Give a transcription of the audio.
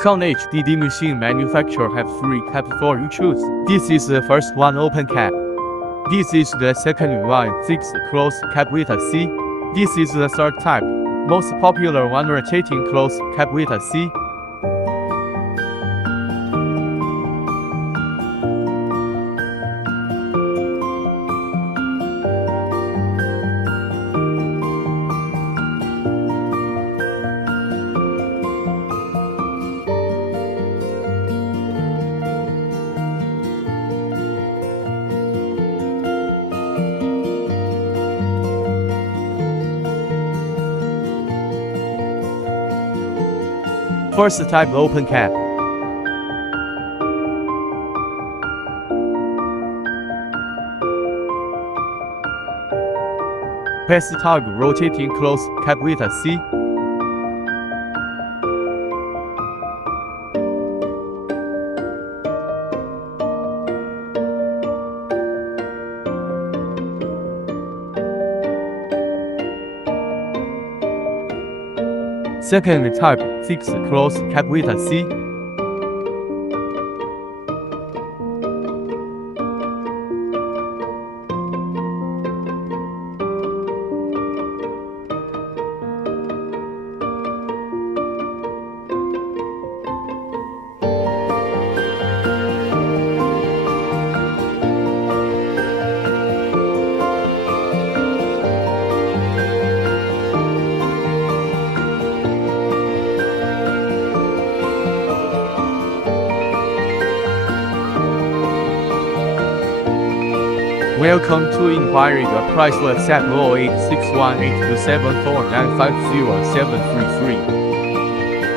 ZLCONN HDD machine manufacturer have 3 cap for you choose. This is the first one, open cap. This is the second one, 6 close cap with a C. This is the third type, most popular one, rotating close cap with a C. First type, open cap. Press toggle rotating close cap with a C. Second type, 6 close cap with a C. Welcome to inquiry. The price will accept 08618274950733.